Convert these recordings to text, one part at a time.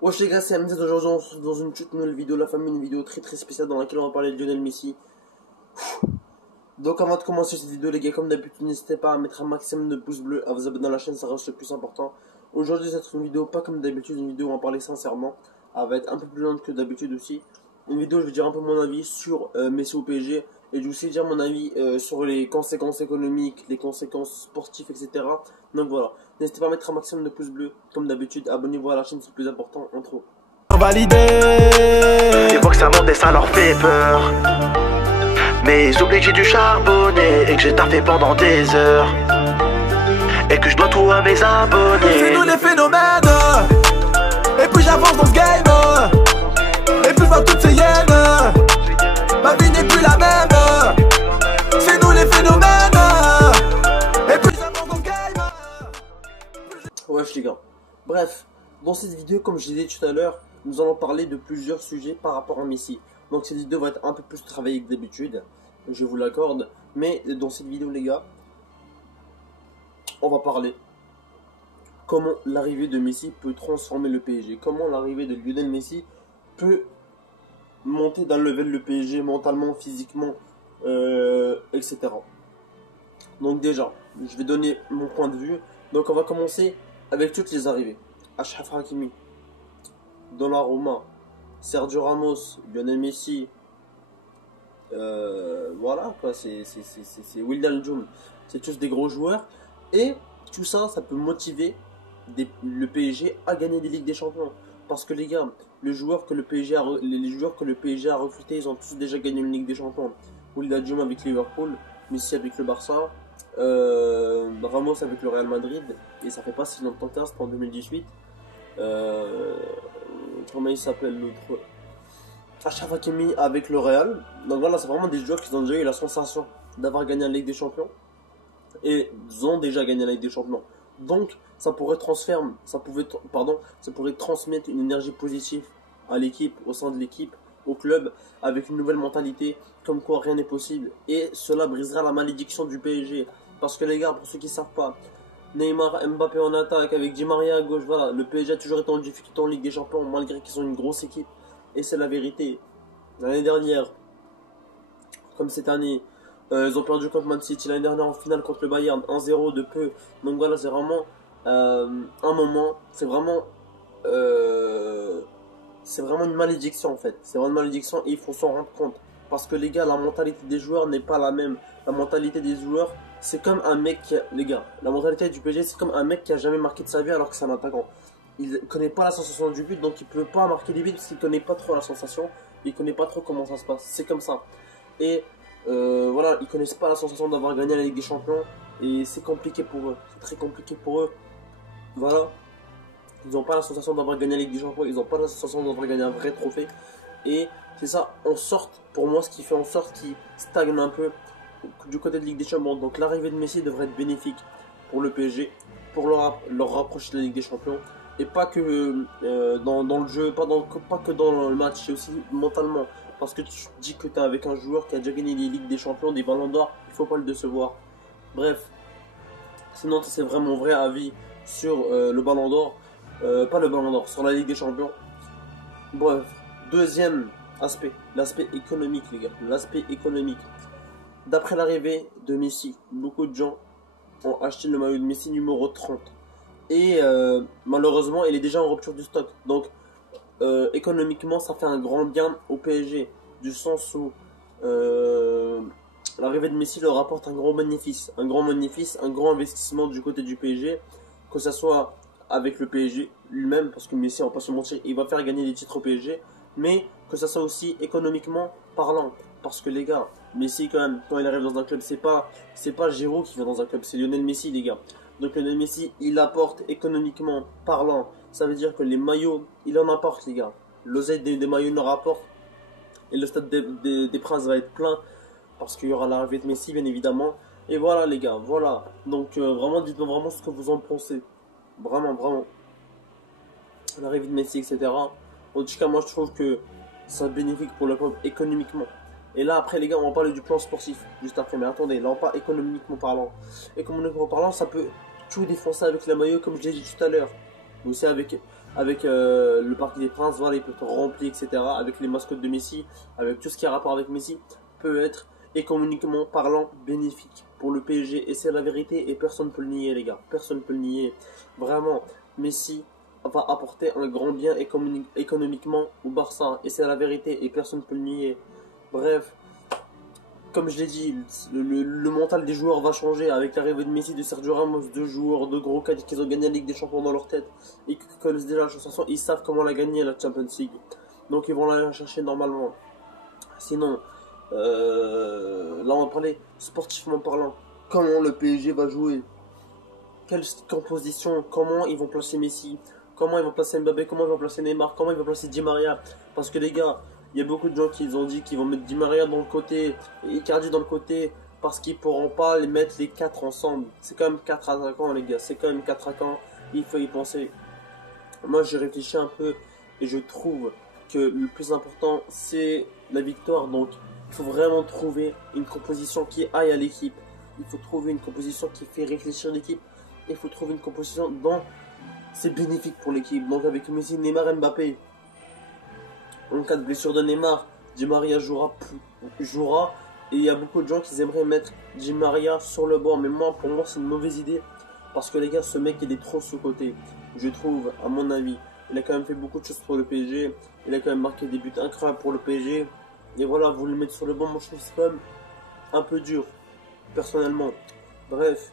Wesh les gars, c'est Hamza. Aujourd'hui on se retrouve dans une toute nouvelle vidéo, la famille, une vidéo très spéciale dans laquelle on va parler de Lionel Messi. Donc avant de commencer cette vidéo les gars, comme d'habitude, n'hésitez pas à mettre un maximum de pouces bleus, à vous abonner à la chaîne, ça reste le plus important. Aujourd'hui c'est une vidéo pas comme d'habitude, une vidéo où on va parler sincèrement. Elle va être un peu plus lente que d'habitude aussi. Une vidéo où je vais dire un peu mon avis sur Messi au PSG. Et je vais aussi dire mon avis sur les conséquences économiques, les conséquences sportives, etc. Donc voilà, n'hésitez pas à mettre un maximum de pouces bleus, comme d'habitude, abonnez-vous à la chaîne, c'est le plus important entre vous. Validé. Ils voient que ça monte et ça leur fait peur. Mais ils oublient que j'ai du charbonné et que j'ai taffé pendant des heures. Et que je dois tout à mes abonnés. C'est nous les phénomènes. Et puis j'avance dans ce game. Et puis je vois toutes ces hyènes. Ma vie n'est plus la même. C'est nous les phénomènes. Et puis j'avance dans le game. Wesh les gars. Bref, dans cette vidéo, comme je l'ai dit tout à l'heure, nous allons parler de plusieurs sujets par rapport à Messi. Donc cette vidéo va être un peu plus travaillée que d'habitude, je vous l'accorde. Mais dans cette vidéo les gars, on va parler comment l'arrivée de Messi peut transformer le PSG. Comment l'arrivée de Lionel Messi peut monter d'un level le PSG mentalement, physiquement, etc. Donc déjà, je vais donner mon point de vue. Donc on va commencer avec toutes les arrivées. Achraf Hakimi, Donnarumma, Sergio Ramos, Lionel Messi, voilà quoi, c'est Wijnaldum, c'est tous des gros joueurs. Et tout ça, ça peut motiver le PSG à gagner des Ligues des Champions. Parce que les gars, les joueurs que le PSG a recrutés, ils ont tous déjà gagné une Ligue des Champions. Wijnaldum avec Liverpool, Messi avec le Barça, Ramos avec le Real Madrid, et ça fait pas si longtemps que ça, c'était en 2018. Comment il s'appelle l'autre, Achraf Hakimi avec le Real. Donc voilà, c'est vraiment des joueurs qui ont déjà eu la sensation d'avoir gagné la Ligue des Champions et ils ont déjà gagné la Ligue des Champions. Donc ça pourrait transmettre une énergie positive à l'équipe, au sein de l'équipe, au club, avec une nouvelle mentalité, comme quoi rien n'est possible. Et cela brisera la malédiction du PSG. Parce que les gars, pour ceux qui ne savent pas, Neymar, Mbappé en attaque avec Di Maria à gauche, voilà, le PSG a toujours été en difficulté en Ligue des Champions malgré qu'ils ont une grosse équipe. Et c'est la vérité. L'année dernière, comme cette année, ils ont perdu contre Man City. L'année dernière en finale contre le Bayern, 1-0 de peu. Donc voilà, c'est vraiment un moment, c'est vraiment une malédiction en fait. C'est vraiment une malédiction et il faut s'en rendre compte. Parce que les gars, la mentalité des joueurs n'est pas la même. La mentalité des joueurs, c'est comme un mec les gars, la mentalité du PSG, c'est comme un mec qui a jamais marqué de sa vie alors que c'est un attaquant. Il connaît pas la sensation du but, donc il peut pas marquer des buts parce qu'il connaît pas trop la sensation. Il connaît pas trop comment ça se passe. C'est comme ça. Et voilà, ils connaissent pas la sensation d'avoir gagné la Ligue des Champions et c'est compliqué pour eux. C'est très compliqué pour eux. Voilà. Ils n'ont pas la sensation d'avoir gagné la Ligue des Champions. Ils n'ont pas la sensation d'avoir gagné un vrai trophée. Et c'est ça, en sorte, pour moi, ce qui fait en sorte qu'ils stagnent un peu du côté de Ligue des Champions. Donc l'arrivée de Messi devrait être bénéfique pour le PSG, pour leur rapprocher de la Ligue des Champions. Et pas que dans le jeu, pas que dans le match, c'est aussi mentalement. Parce que tu dis que tu es avec un joueur qui a déjà gagné les Ligues des Champions, des Ballons d'Or, il faut pas le décevoir. Bref, sinon c'est vraiment mon vrai avis sur le Ballon d'Or. Pas le Ballon d'Or, sur la Ligue des Champions. Bref, deuxième aspect, l'aspect économique les gars, l'aspect économique. D'après l'arrivée de Messi, beaucoup de gens ont acheté le maillot de Messi numéro 30. Et malheureusement, il est déjà en rupture du stock. Donc, économiquement, ça fait un grand bien au PSG. Du sens où l'arrivée de Messi leur apporte un grand bénéfice. Un grand investissement du côté du PSG. Que ce soit avec le PSG lui-même, parce que Messi, on va pas se mentir, il va faire gagner des titres au PSG. Mais que ça soit aussi économiquement parlant. Parce que les gars, Messi quand même, quand il arrive dans un club, c'est pas Giroud qui vient dans un club, c'est Lionel Messi les gars. Donc Lionel Messi, il apporte économiquement parlant. Ça veut dire que les maillots, il en apporte les gars. L'oseille des maillots il en rapporte. Et le stade des Princes va être plein. Parce qu'il y aura l'arrivée de Messi bien évidemment. Et voilà les gars, voilà. Donc vraiment, dites-moi vraiment ce que vous en pensez. Vraiment. L'arrivée de Messi, etc. En tout cas, moi je trouve que c'est bénéfique pour le peuple économiquement. Et là après les gars, on va parler du plan sportif juste après. Mais attendez, là on parle économiquement parlant. Économiquement parlant, ça peut tout défoncer avec le maillot comme je l'ai dit tout à l'heure. Aussi avec avec le Parc des Princes, voilà, il peut être rempli, etc. Avec les mascottes de Messi, avec tout ce qui a rapport avec Messi, peut être économiquement parlant bénéfique pour le PSG. Et c'est la vérité et personne ne peut le nier, les gars. Personne ne peut le nier. Vraiment, Messi va apporter un grand bien économiquement au Barça. Et c'est la vérité et personne ne peut le nier. Bref, comme je l'ai dit, le mental des joueurs va changer avec l'arrivée de Messi, de Sergio Ramos, deux joueurs de gros cadres qui ont gagné la Ligue des Champions dans leur tête et qui connaissent déjà la chanson, ils savent comment la gagner la Champions League. Donc ils vont la chercher normalement. Sinon, là on va parler sportivement parlant. Comment le PSG va jouer? Quelle composition? Comment ils vont placer Messi? Comment ils vont placer Mbappé? Comment ils vont placer Neymar? Comment ils vont placer Di Maria? Parce que les gars, il y a beaucoup de gens qui ont dit qu'ils vont mettre Di Maria dans le côté et Icardi dans le côté parce qu'ils pourront pas les mettre les 4 ensemble. C'est quand même 4 attaquants les gars, c'est quand même 4 attaquants, il faut y penser. Moi j'ai réfléchi un peu et je trouve que le plus important c'est la victoire. Donc il faut vraiment trouver une composition qui aille à l'équipe. Il faut trouver une composition qui fait réfléchir l'équipe. Il faut trouver une composition dont c'est bénéfique pour l'équipe. Donc avec Messi, Neymar, Mbappé. En cas de blessure de Neymar, Di Maria jouera et il y a beaucoup de gens qui aimeraient mettre Di Maria sur le banc, mais moi pour moi c'est une mauvaise idée parce que les gars, ce mec il est trop sous-coté, je trouve, à mon avis. Il a quand même fait beaucoup de choses pour le PSG, il a quand même marqué des buts incroyables pour le PSG et voilà, vous le mettez sur le banc, moi je trouve que c'est quand même un peu dur personnellement. Bref,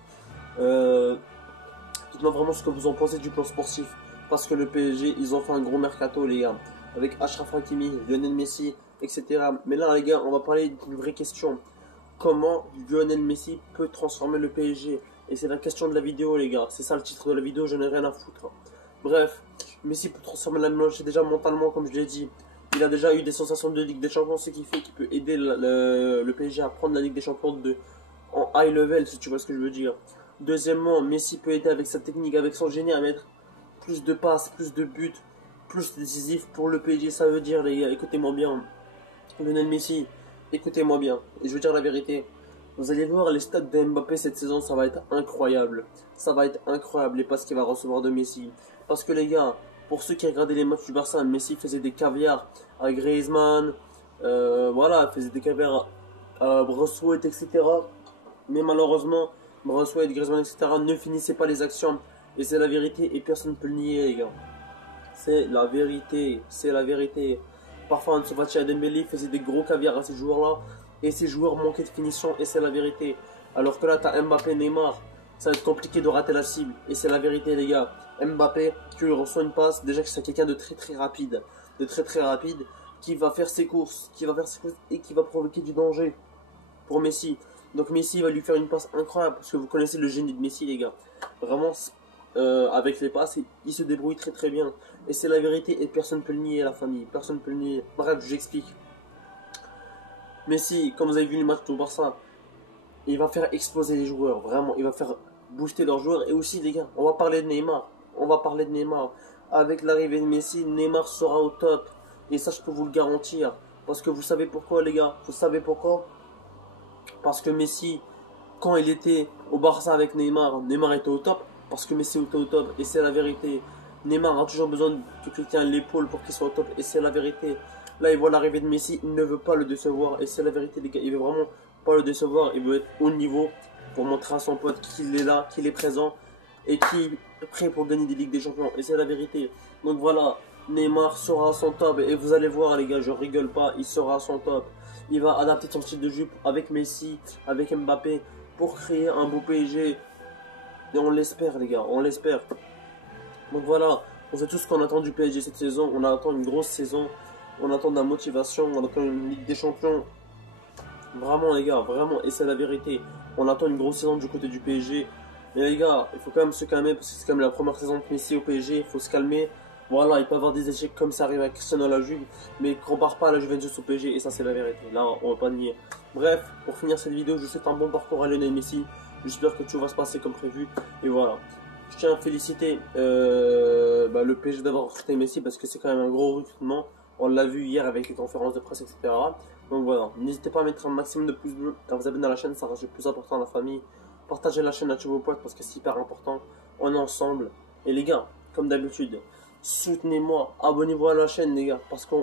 dites-moi vraiment ce que vous en pensez du plan sportif parce que le PSG ils ont fait un gros mercato les gars, avec Achraf Hakimi, Lionel Messi, etc. Mais là les gars, on va parler d'une vraie question. Comment Lionel Messi peut transformer le PSG? Et c'est la question de la vidéo les gars, c'est ça le titre de la vidéo, je n'ai rien à foutre. Bref, Messi peut transformer la mélange déjà mentalement comme je l'ai dit. Il a déjà eu des sensations de Ligue des Champions, ce qui fait qu'il peut aider le PSG à prendre la Ligue des Champions en high level si tu vois ce que je veux dire. Deuxièmement, Messi peut aider avec sa technique, avec son génie à mettre plus de passes, plus de buts, plus décisif pour le PSG. Ça veut dire les gars, écoutez-moi bien, Lionel Messi, écoutez-moi bien, et je veux dire la vérité, vous allez voir les stats de Mbappé cette saison, ça va être incroyable. Ça va être incroyable les passes qu'il va recevoir de Messi. Parce que les gars, pour ceux qui regardaient les matchs du Barça, Messi faisait des caviars à Griezmann, voilà, faisait des caviars à Braithwaite, etc. Mais malheureusement, Braithwaite, Griezmann, etc. ne finissaient pas les actions. Et c'est la vérité et personne ne peut le nier les gars. C'est la vérité, c'est la vérité. Parfois Ansu Fati et Dembélé faisaient des gros caviars à ces joueurs-là. Et ces joueurs manquaient de finition et c'est la vérité. Alors que là, tu as Mbappé, Neymar, ça va être compliqué de rater la cible. Et c'est la vérité les gars. Mbappé, tu reçois une passe, déjà que c'est quelqu'un de très rapide. Qui va faire ses courses, et qui va provoquer du danger pour Messi. Donc Messi va lui faire une passe incroyable. Parce que vous connaissez le génie de Messi les gars. Vraiment, avec les passes, il se débrouille très bien. Et c'est la vérité et personne ne peut le nier la famille. Personne ne peut le nier. Bref, j'explique. Messi, comme vous avez vu le match du Barça, il va faire exploser les joueurs. Vraiment, il va faire booster leurs joueurs. Et aussi les gars, on va parler de Neymar. Avec l'arrivée de Messi, Neymar sera au top. Et ça, je peux vous le garantir. Parce que vous savez pourquoi les gars? Vous savez pourquoi? Parce que Messi, quand il était au Barça avec Neymar, Neymar était au top. Parce que Messi était au top. Et c'est la vérité. Neymar a toujours besoin de quelqu'un à l'épaule pour qu'il soit au top. Et c'est la vérité. Là, il voit l'arrivée de Messi. Il ne veut pas le décevoir. Et c'est la vérité, les gars. Il veut vraiment pas le décevoir. Il veut être au niveau pour montrer à son pote qu'il est là, qu'il est présent. Et qu'il est prêt pour gagner des Ligues des Champions. Et c'est la vérité. Donc voilà. Neymar sera à son top. Et vous allez voir, les gars. Je rigole pas. Il sera à son top. Il va adapter son style de jeu avec Messi, avec Mbappé. Pour créer un beau PSG. Et on l'espère, les gars. On l'espère. Donc voilà, on sait tout ce qu'on attend du PSG cette saison. On attend une grosse saison. On attend de la motivation. On attend une Ligue des Champions. Vraiment les gars, vraiment. Et c'est la vérité. On attend une grosse saison du côté du PSG. Mais les gars, il faut quand même se calmer. Parce que c'est quand même la première saison de Messi au PSG. Il faut se calmer. Voilà, il peut y avoir des échecs comme ça arrive à Cristiano à la Juve. Mais il ne compare pas à la Juventus au PSG. Et ça c'est la vérité. Là, on va pas nier. Bref, pour finir cette vidéo, je souhaite un bon parcours à Lionel Messi. J'espère que tout va se passer comme prévu. Et voilà. Je tiens à féliciter le PSG d'avoir recruté Messi parce que c'est quand même un gros recrutement. On l'a vu hier avec les conférences de presse, etc. Donc voilà, n'hésitez pas à mettre un maximum de pouces bleus, à vous abonner à la chaîne, ça reste le plus important à la famille. Partagez la chaîne à tous vos potes parce que c'est hyper important. On est ensemble. Et les gars, comme d'habitude, soutenez-moi, abonnez-vous à la chaîne les gars, parce que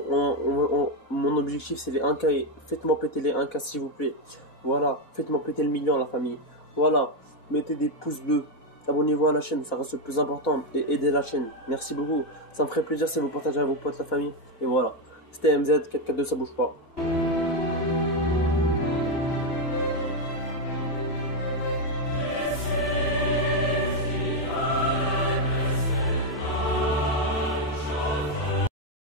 mon objectif c'est les 1K, faites-moi péter les 1K s'il vous plaît, voilà, faites-moi péter le million la famille, voilà, mettez des pouces bleus, abonnez-vous à la chaîne, ça reste le plus important, et aidez la chaîne, merci beaucoup, ça me ferait plaisir si vous partagez avec vos potes, la famille, et voilà, c'était MZ, 442 ça bouge pas.